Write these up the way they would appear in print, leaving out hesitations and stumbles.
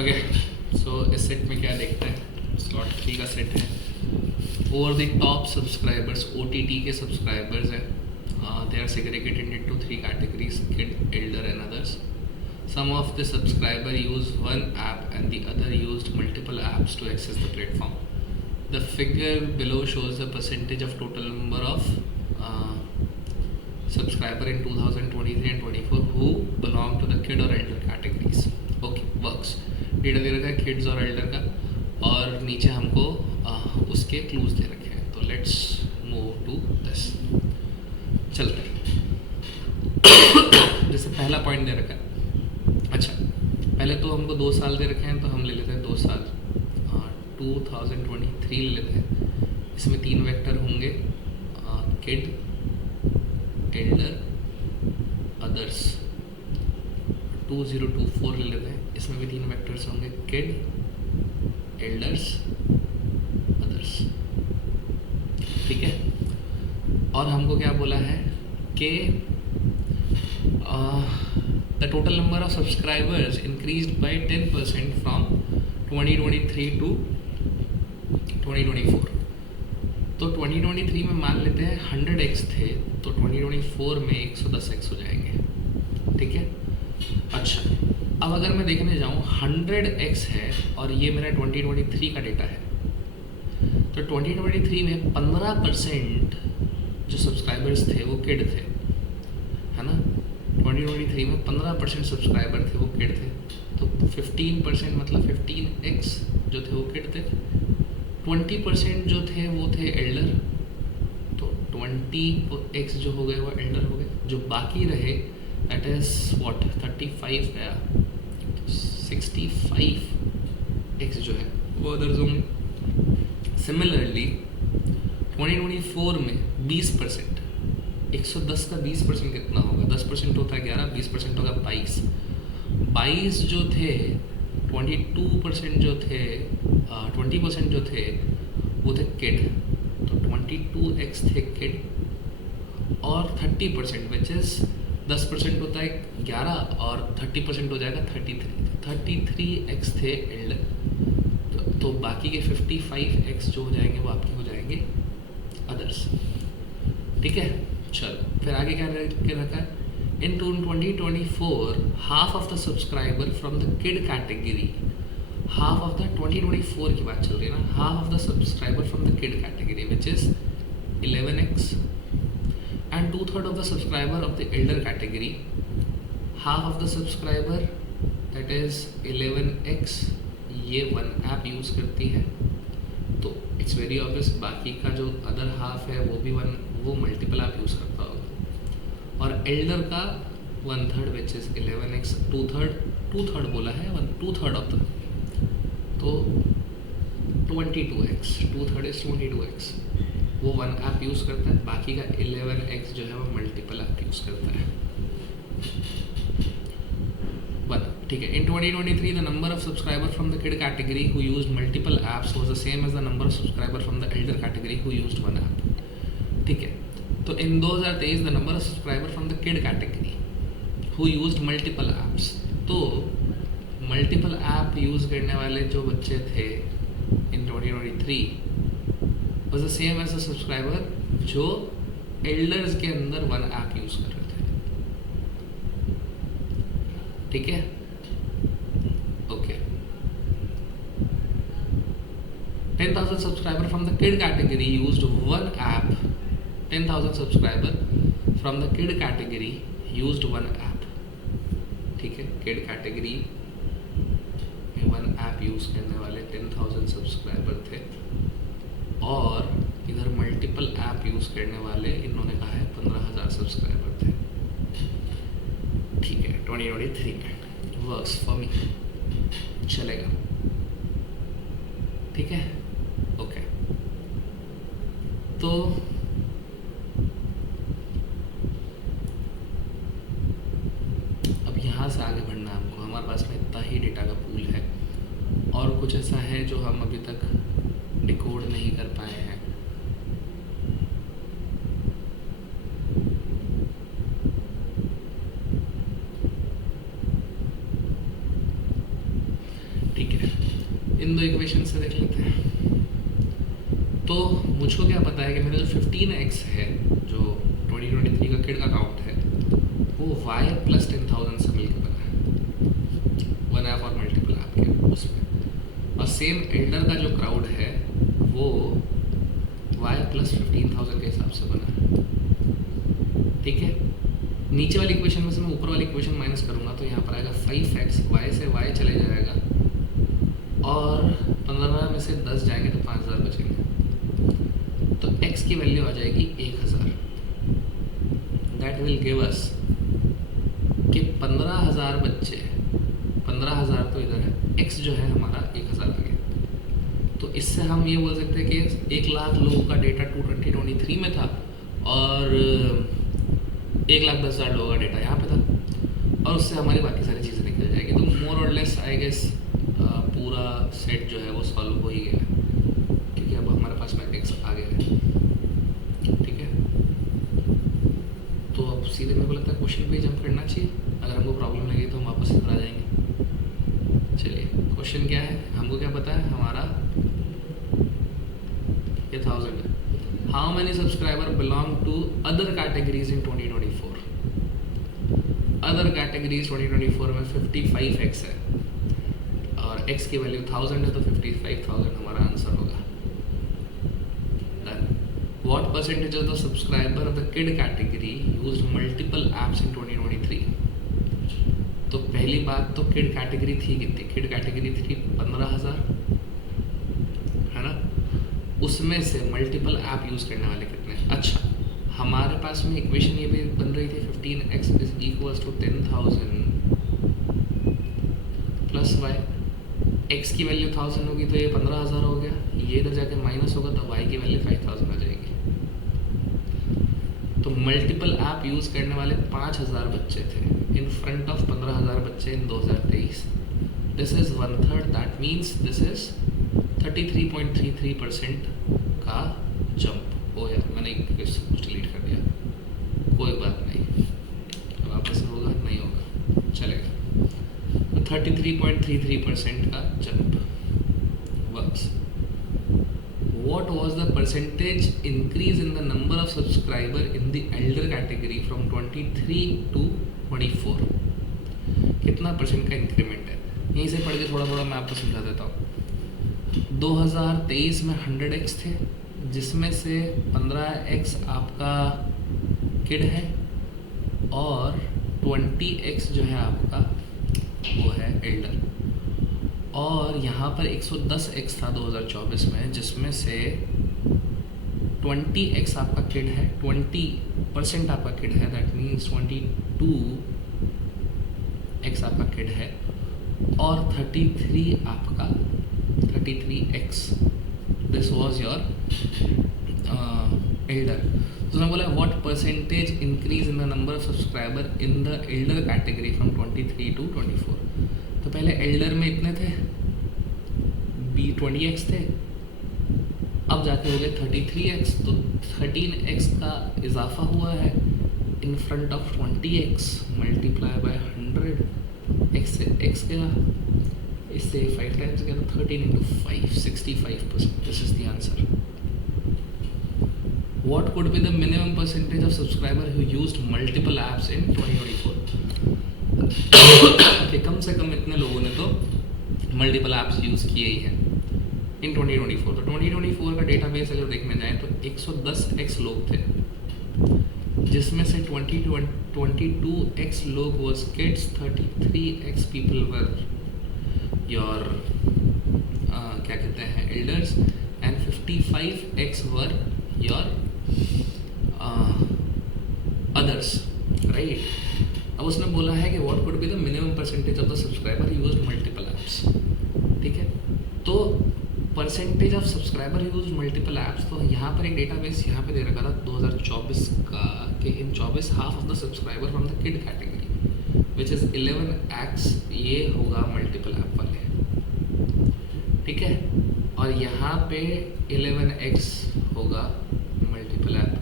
Okay, सो इस set में क्या देखते हैं, स्लॉट 3 का सेट है। Over the top subscribers, OTT के सब्सक्राइबर्स हैं, they are segregated into 3 categories, kid, elder and others. Some of the subscriber use one app and the other used multiple apps to access the platform. The figure below shows the percentage of total number of subscriber in 2023 and 24 who belong to the kid or elder categories. Okay, works. Data दे रखा है kids और Elder का, और नीचे हमको उसके clues दे रखे हैं. तो लेट्स मूव टू दिस. चलते हैं. जैसे पहला पॉइंट दे रखा है. अच्छा, पहले तो हमको 2 साल दे रखे हैं, तो हम ले लेते हैं 2 साल. 2023 ले लेते हैं. इसमें 3 वेक्टर होंगे, किड, एल्डर, अदर्स. 2024 ले लेते हैं. इसमें भी 3 वेक्टर्स होंगे, किड, एल्डर्स, अदर्स. ठीक है. और हमको क्या बोला है कि the total number of subscribers increased by 10% from 2023 to 2024. तो 2023 में मान लेते हैं 100x थे, तो 2024 में 110x हो जाएंगे. ठीक है. अच्छा, अब अगर मैं देखने जाऊँ 100x है और ये मेरा 2023 का डेटा है, तो 2023 में 15% जो सब्सक्राइबर्स थे वो किड थे, है ना. 2023 में 15% सब्सक्राइबर थे वो किड थे, तो 15% मतलब 15x जो थे वो किड थे. 20% जो थे वो थे एल्डर, तो 20x जो हो गए वो एल्डर हो गए. जो बाकी रहे दैट इज़ व्हाट 35 गया, 65x जो है वो अदर्स होंगे. सिमिलरली 2024 में 20%, 110 का 20% कितना होगा, 10% होता है 11, 20% होगा 22 जो थे, 22% जो थे, 20% जो थे वो थे किड, तो 22x थे किड. और 30% विच इज़ 10% होता है 11 और 30% हो जाएगा 33x थे एल्डर. तो बाकी के 55x जो हो जाएंगे वो आपके हो जाएंगे अदर्स. ठीक है. चलो फिर आगे क्या रखा है. इन 2024 half of the subscriber from the kid category, half of the 2024 की बात चल रही है ना, half of the subscriber from the kid category which is 11x, and 2/3 of the subscriber of the elder category, half of the subscriber that is 11x ये 1 app use करती है, तो इट्स वेरी ऑब्वियस बाकी का जो other half है वो भी वो मल्टीपल ऐप यूज़ करता होगा. और एल्डर का 1/3 विच इज़ 11x, 2/3 बोला है, 2/3 ऑफ द, तो 22x, 2/3 इज 22x, वो 1 ऐप यूज़ करता है. बाकी का 11x जो है वो मल्टीपल ऐप यूज़ करता है. ठीक है. In 2023 the number of subscriber from the kid category who used multiple apps was the same as the number of subscriber from the elder category who used 1 app. ठीक है. तो in 2023 the number of subscriber from the kid category who used multiple apps, तो multiple app use करने वाले जो बच्चे थे in 2023 was the same as the subscriber जो एल्डर्स के अंदर 1 ऐप यूज़ कर रहे थे. ठीक है. Okay. 10,000 subscriber from the kid category used 1 app. 10,000 subscriber from the kid category used 1 app. ठीक है. किड कैटेगरी में 1 ऐप यूज़ करने वाले 10,000 सब्सक्राइबर थे, और इधर मल्टीपल ऐप यूज़ करने वाले इन्होंने कहा है 15,000 सब्सक्राइबर थे. ठीक है. 2023 में वर्क्स फॉर मी, चलेगा. ठीक है. ओके. तो अब यहाँ से आगे बढ़ना है हमको. हमारे पास में इतना ही डेटा का पूल है, और कुछ ऐसा है जो हम अभी तक डिकोड नहीं कर पाए हैं. ठीक है, इन दो इक्वेशन से देख लेते हैं। तो मुझको क्या पता है कि मेरा जो 15x है, जो 2023 का किड का काउंट है, वो y प्लस 10,000 से मिलकर बना है, वन ऐप और मल्टीपल ऐप के उसमें। और सेम एल्डर का जो क्राउड है वो y प्लस 15,000 के हिसाब से बना है। ठीक है, नीचे वाली इक्वेशन में से मैं ऊपर वाली इक्वेशन माइनस करूँगा तो यहाँ पर आएगा 5x, y से y चले जाएगा और 15 में से 10 जाएंगे तो 5,000 बचेंगे, तो x की वैल्यू आ जाएगी 1,000। दैट विल गिव अस कि 15,000 बच्चे, 15,000 तो इधर है, x जो है हमारा 1,000 आ गया। तो इससे हम ये बोल सकते हैं कि 1 लाख लोगों का डेटा 2023 में था और 1,10,000 लोगों का डेटा यहाँ पे था, और उससे हमारी बाकी सारी चीज़ें निकल जाएगी। तो मोर और लेस आई गेस पूरा सेट जो है वो सॉल्व हो ही गया, क्योंकि अब हमारे पास में x आ गया है। ठीक है, तो अब सीधे मेरे को लगता है क्वेश्चन पे जंप करना चाहिए। अगर हमको प्रॉब्लम लगी तो हम वापस इधर आ जाएंगे। चलिए, क्वेश्चन क्या है, हमको क्या पता है, हमारा ये 1000 है। How many subscriber belong to other categories in 2024? Other categories 2024 में 55x है और x की वैल्यू 1000 है, तो 55,000 हमारा आंसर होगा। What percentage of the subscriber of the kid category used multiple apps in 2023? तो पहली बात तो किड कैटेगरी थी कितनी, किड कैटेगरी थी 15,000 है ना, उसमें से मल्टीपल ऐप यूज़ करने वाले कितने? अच्छा, हमारे पास में इक्वेशन ये भी बन रही थी 15x is equals to 10,000 plus y। x की वैल्यू 1000 होगी तो ये 15,000 हो गया, ये इधर जाके माइनस होगा तो y की वैल्यू 5,000 आ जाएगी। तो मल्टीपल ऐप यूज़ करने वाले 5,000 बच्चे थे इन फ्रंट ऑफ 15,000 बच्चे इन 2023। This is 1/3, that means this is 33.33% का जंप। ओ यार, मैंने कुछ डिलीट कर दिया, कोई बात नहीं, वापस होगा नहीं होगा, चलेगा। तो 33.33% का jump works. What was the percentage increase in the number of subscriber in the elder category from 23 to 24? कितना परसेंट का इंक्रीमेंट है? यहीं से पढ़ के थोड़ा थोड़ा मैं आपको समझा देता हूँ। 2023 में 100x थे, जिसमें से 15x आपका किड है और 20x जो है आपका वो है एल्डर। और यहाँ पर 110x था 2024 में, जिसमें से 20x आपका किड है, 20% आपका किड है, दैट मीन्स 22x आपका किड है, और 33x this was your Elder. तो मैं बोला what percentage increase in the number of subscriber in the elder category from 23 to 24। तो पहले एल्डर में इतने थे, 20x थे, अब जाके हो गए 33x, तो 13x का इजाफा हुआ है in front of 20x multiply by 100। x से x गया, इससे 5 टाइम्स गया, तो 13 into 5, 65%। This is the answer. What could be the minimum percentage of subscriber who used multiple apps in 2024? कि कम से कम इतने लोगों ने तो मल्टीपल ऐप्स यूज़ किए ही हैं इन 2024। तो 2024 का डेटाबेस अगर देखने जाएं तो 110x लोग थे, जिसमें से 22x लोग was kids, 33x people were your क्या कहते हैं elders, and 55x were your others, right? अब उसने बोला है कि what could be the minimum percentage of the subscriber used multiple apps. ठीक है, तो percentage of subscriber used multiple apps, तो यहाँ पर एक डेटाबेस यहाँ पे दे रखा था 2024 का कि इन 24 half of the subscriber from the kid category which is 11x, ये होगा मल्टीपल ऐप वाले। ठीक है, और यहाँ पे 11x होगा मल्टीपल ऐप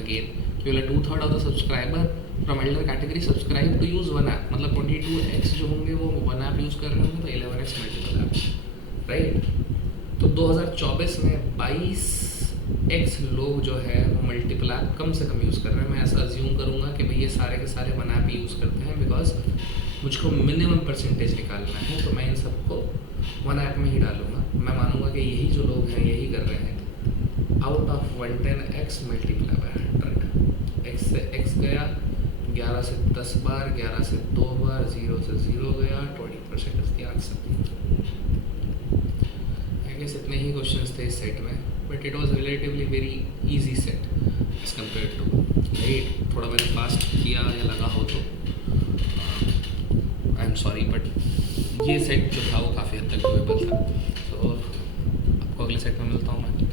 अगेन, क्योंकि 2/3 of the subscriber from elder category subscribe to use one app, मतलब 22x जो होंगे वो वन ऐप यूज़ कर रहे होंगे तो 11x मल्टीपल ऐप, राइट। तो 2024 में 22x लोग जो है वो मल्टीपल ऐप कम से कम यूज़ कर रहे हैं। मैं ऐसा अज्यूम करूँगा कि भाई ये सारे के सारे वन ऐप यूज़ करते हैं, बिकॉज मुझको मिनिमम परसेंटेज निकालना है, तो मैं इन सबको वन ऐप में ही डालूंगा। मैं मानूंगा कि यही जो लोग हैं यही कर रहे हैं। Out of 110x multiply by 100, x से x गया, 11 से 10 बार, 11 से 2 बार, 0 से 0 गया, 20% is the answer. I guess इतने ही क्वेश्चंस थे इस सेट में, but it was relatively very easy set as compare to, right. थोड़ा मैंने फास्ट किया या लगा हो तो आई एम सॉरी, बट ये सेट जो था वो काफ़ी हद तक डूएबल था। तो आपको अगले सेट में मिलता हूँ मैं।